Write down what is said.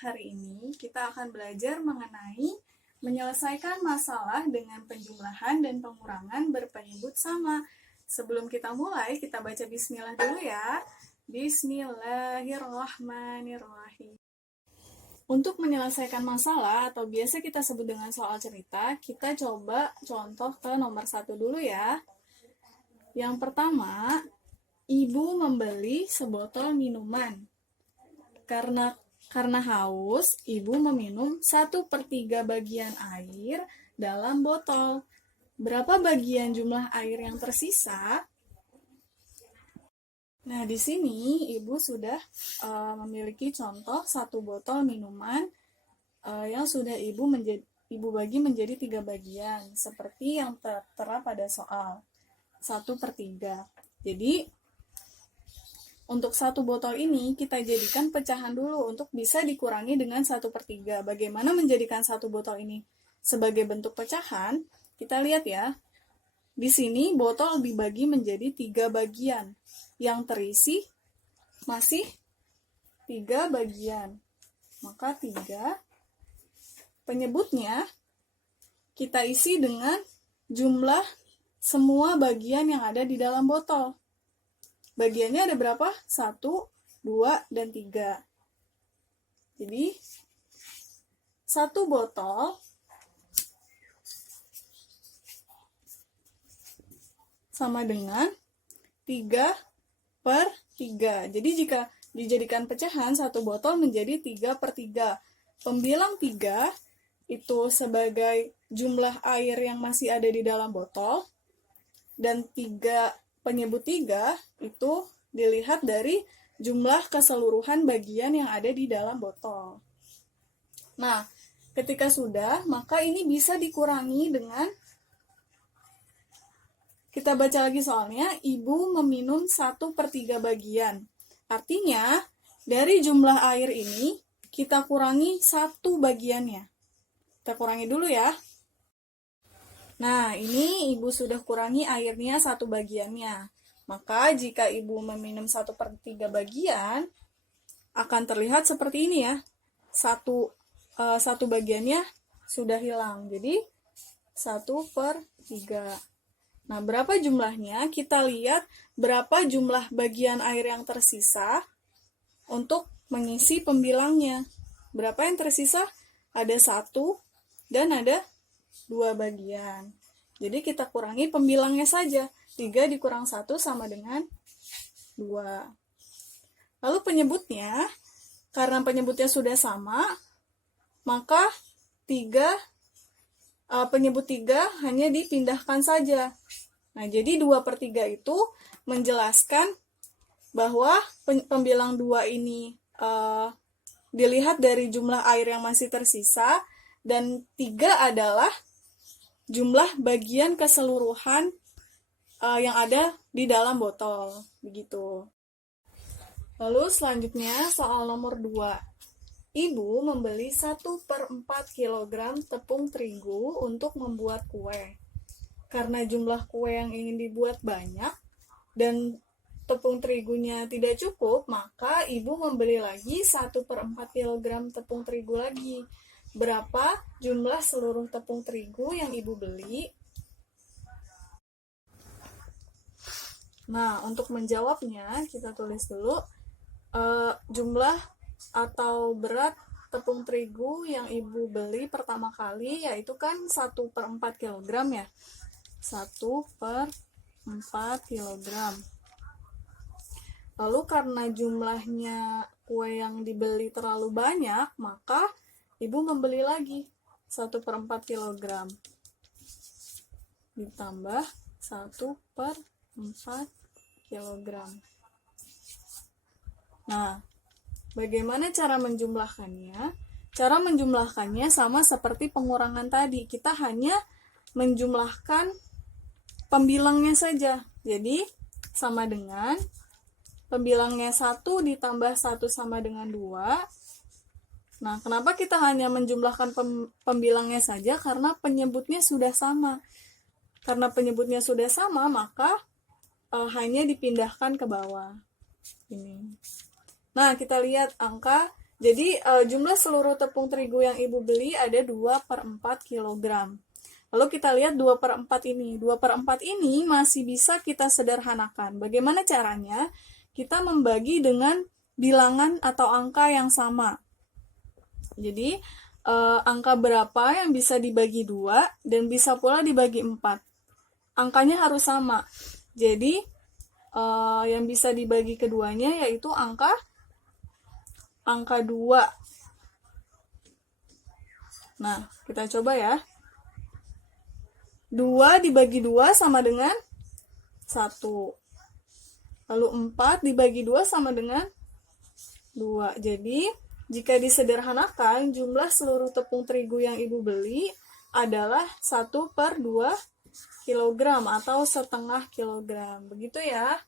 hari ini kita akan belajar mengenai menyelesaikan masalah dengan penjumlahan dan pengurangan berpenyebut sama. Sebelum kita mulai, kita baca bismillah dulu ya. Bismillahirrahmanirrahim. Untuk menyelesaikan masalah atau biasa kita sebut dengan soal cerita, kita coba contoh ke nomor 1 dulu ya. Yang pertama, ibu membeli sebotol minuman. Karena haus, ibu meminum 1/3 bagian air dalam botol. Berapa bagian jumlah air yang tersisa? Nah, di sini ibu sudah memiliki contoh 1 botol minuman yang sudah ibu bagi menjadi 3 bagian, seperti yang tertera pada soal 1/3. Jadi, untuk 1 botol ini kita jadikan pecahan dulu untuk bisa dikurangi dengan 1/3. Bagaimana menjadikan 1 botol ini sebagai bentuk pecahan? Kita lihat ya. Di sini botol dibagi menjadi 3 bagian. Yang terisi masih 3 bagian. Maka 3 penyebutnya kita isi dengan jumlah semua bagian yang ada di dalam botol. Bagiannya ada berapa? 1, 2, dan 3. Jadi, 1 botol sama dengan 3/3. Jadi, jika dijadikan pecahan, 1 botol menjadi 3/3. Pembilang 3 itu sebagai jumlah air yang masih ada di dalam botol, dan penyebut 3 itu dilihat dari jumlah keseluruhan bagian yang ada di dalam botol. Nah, ketika sudah, maka ini bisa dikurangi dengan, kita baca lagi soalnya, ibu meminum 1/3 bagian. Artinya, dari jumlah air ini, kita kurangi 1 bagiannya. Kita kurangi dulu ya. Nah, ini ibu sudah kurangi airnya 1 bagiannya. Maka, jika ibu meminum 1/3 bagian, akan terlihat seperti ini ya. Satu bagiannya sudah hilang. Jadi, 1/3. Nah, berapa jumlahnya? Kita lihat berapa jumlah bagian air yang tersisa untuk mengisi pembilangnya. Berapa yang tersisa? Ada 1 dan ada 2 bagian. Jadi kita kurangi pembilangnya saja. 3 dikurang 1 sama dengan 2. Lalu penyebutnya, karena penyebutnya sudah sama, maka penyebut 3 hanya dipindahkan saja. Nah, jadi 2/3 itu menjelaskan bahwa pembilang 2 ini dilihat dari jumlah air yang masih tersisa, dan 3 adalah jumlah bagian keseluruhan yang ada di dalam botol. Begitu. Lalu selanjutnya soal nomor 2. Ibu membeli 1/4 kg tepung terigu untuk membuat kue. Karena jumlah kue yang ingin dibuat banyak dan tepung terigunya tidak cukup, maka ibu membeli lagi 1/4 kg tepung terigu lagi. Berapa jumlah seluruh tepung terigu yang ibu beli? Nah, untuk menjawabnya, kita tulis dulu jumlah atau berat tepung terigu yang ibu beli pertama kali, yaitu kan 1/4 kg ya. 1/4 kg. Lalu karena jumlahnya kue yang dibeli terlalu banyak, maka ibu membeli lagi 1/4 kg. Ditambah 1/4 kg. Nah, bagaimana cara menjumlahkannya? Cara menjumlahkannya sama seperti pengurangan tadi. Kita hanya menjumlahkan pembilangnya saja. Jadi, sama dengan pembilangnya 1 ditambah 1 sama dengan 2. Nah, kenapa kita hanya menjumlahkan pembilangnya saja? Karena penyebutnya sudah sama. Karena penyebutnya sudah sama, maka hanya dipindahkan ke bawah. Ini. Nah, kita lihat angka Jadi jumlah seluruh tepung terigu yang Ibu beli ada 2/4 kilogram. Lalu kita lihat 2/4 ini. 2/4 ini masih bisa kita sederhanakan. Bagaimana caranya? Kita membagi dengan bilangan atau angka yang sama. Jadi, angka berapa yang bisa dibagi 2 dan bisa pula dibagi 4. Angkanya harus sama. Jadi, yang bisa dibagi keduanya yaitu angka 2. Nah, kita coba ya. 2 dibagi 2 sama dengan 1. Lalu 4 dibagi 2 sama dengan 2. Jadi, jika disederhanakan, jumlah seluruh tepung terigu yang Ibu beli adalah 1/2 kilogram atau setengah kilogram. Begitu ya.